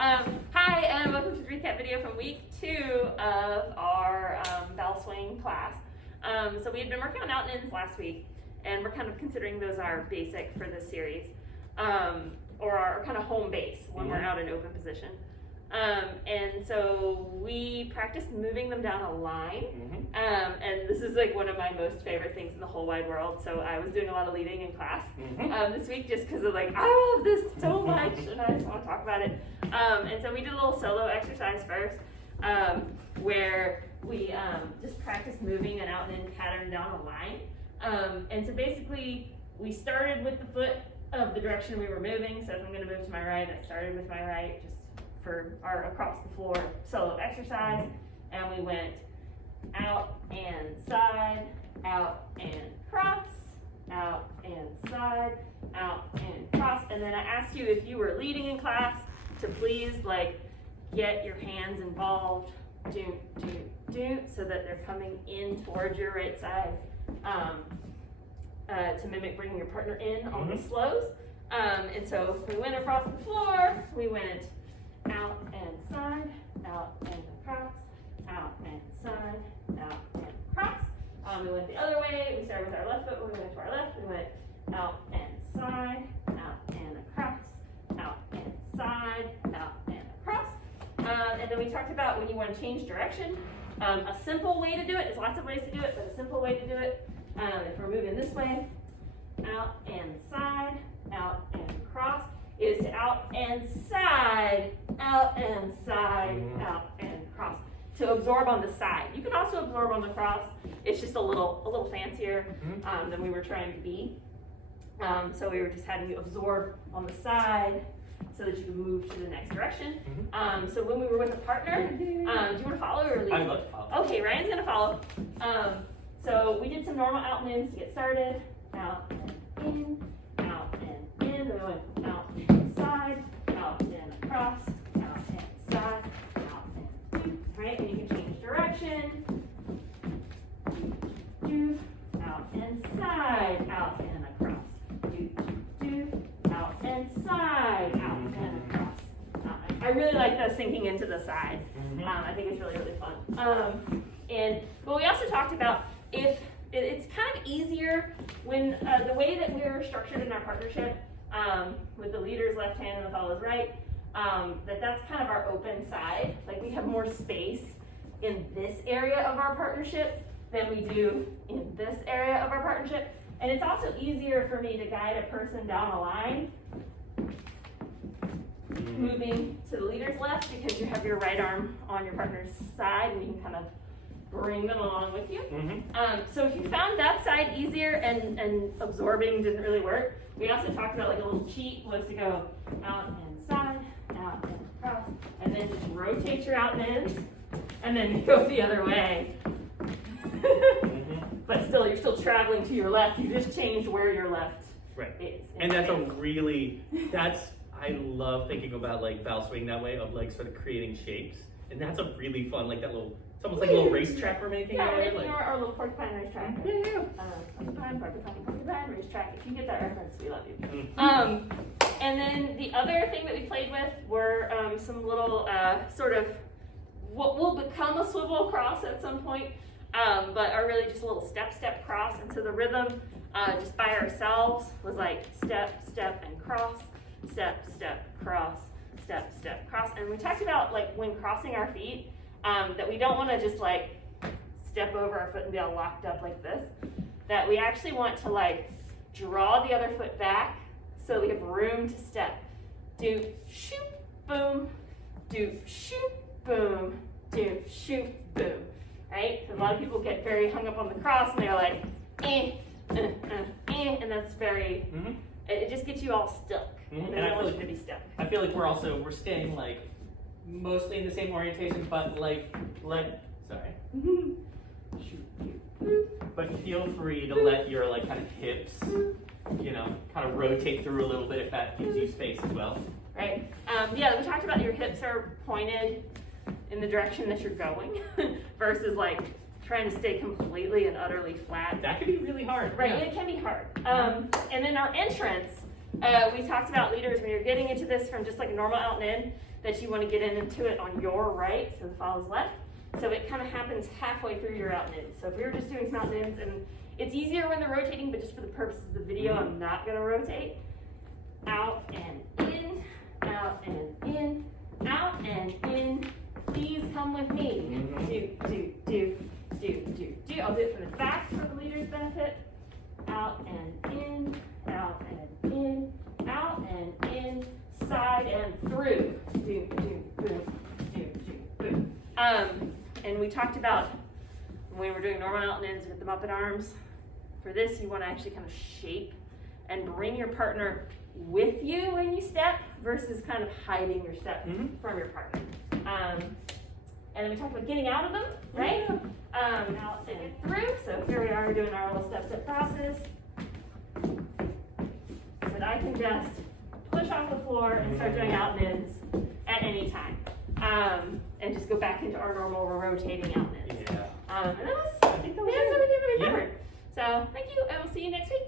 Hi, and welcome to the recap video from week 2 of our Bal Swing class. So we had been working on out and ins last week, and we're kind of considering those our basic for this series, or our kind of home base when we're out in open position. And so we practiced moving them down a line, and this is like one of my most favorite things in the whole wide world. So I was doing a lot of leading in class this week just because of like, I love this so much and I just want to talk about it. And so we did a little solo exercise first where we just practiced moving an out and in pattern down a line. And so basically we started with the foot of the direction we were moving. So if I'm going to move to my right, I started with my right just for our across the floor solo exercise, and we went out and side, out and cross, out and side, out and cross. And then I asked you if you were leading in class to please like get your hands involved, do, so that they're coming in towards your right side, to mimic bringing your partner in on the slows. And so we went across the floor, we went out and side, out and across, out and side, out and across. We went the other way. We started with our left foot. When we went to our left, we went out and side, out and across, out and side, out and across. And then we talked about when you want to change direction. A simple way to do it, there's lots of ways to do it, but a simple way to do it, if we're moving this way, out and side, out and across, is to out and side, out and side, out and cross. To absorb on the side. You can also absorb on the cross. It's just a little fancier than we were trying to be. So we were just having you absorb on the side so that you can move to the next direction. So when we were with a partner, do you want to follow or lead? I'd love to follow. Okay, Ryan's going to follow. So we did some normal out and ins to get started. Out and in, out and in. Then we went out and side, out and across, out and side, out and in. Right? And you can change direction. Out and side, out and across. Out and side, out and across. I really like that sinking into the side. I think it's really, really fun. But we also talked about if it's kind of easier when the way that we're structured in our partnership, with the leader's left hand and the follow's right, that's kind of our open side. Like we have more space in this area of our partnership than we do in this area of our partnership. And it's also easier for me to guide a person down a line moving to the leader's left because you have your right arm on your partner's side and you can kind of bring them along with you. So if you found that side easier and absorbing didn't really work, we also talked about like a little cheat was to go out and side, out and across, and then just rotate your out and ins, and then go the other way. But still, you're still traveling to your left. You just changed where your left is. And that's I love thinking about like Bal Swing that way of like sort of creating shapes. And that's a really fun, like that little, it's almost like a little racetrack we're making. Yeah, we're making our little porcupine racetrack. Porcupine racetrack. If you get that reference, we love you. And then the other thing that we played with were some little sort of what will become a swivel cross at some point, but are really just a little step cross. And so the rhythm just by ourselves was like step, step, and cross, step, step, cross, step, step, cross. And we talked about like when crossing our feet, that we don't want to just like step over our foot and be all locked up like this, that we actually want to like draw the other foot back so we have room to step. Do shoot, boom, do shoot, boom, do shoot, boom, right? Because a lot of people get very hung up on the cross and they're like, and that's very, it just gets you all stuck. And I feel like to be stuck. I feel like we're staying like mostly in the same orientation, but but feel free to let your like kind of hips, kind of rotate through a little bit if that gives you space as well. Right. Yeah, we talked about your hips are pointed in the direction that you're going versus like trying to stay completely and utterly flat. That could be really hard. Right, it can be hard. And then our entrance, we talked about leaders when you're getting into this from just like a normal out and in, that you want to get into it on your right, so the foul is left. So it kind of happens halfway through your out and ins. So if we were just doing some out and ins, and it's easier when they're rotating, but just for the purposes of the video, I'm not going to rotate. Out and in, out and in, out and in. Please come with me. Do. I'll do it from the back for the leader's benefit. Out and in, out and in, out and in, side and through. Do, boom. And we talked about when we were doing normal out and ins with the Muppet arms. For this, you want to actually kind of shape and bring your partner with you when you step versus kind of hiding your step from your partner. And then we talked about getting out of them, right? Out and through. So here we are, we're doing our little step process. But I can just push off the floor and start doing out and ins at any time. And just go back into our normal rotating out and ins. Yeah. And that was, I think that was everything that we covered. So thank you, and we'll see you next week.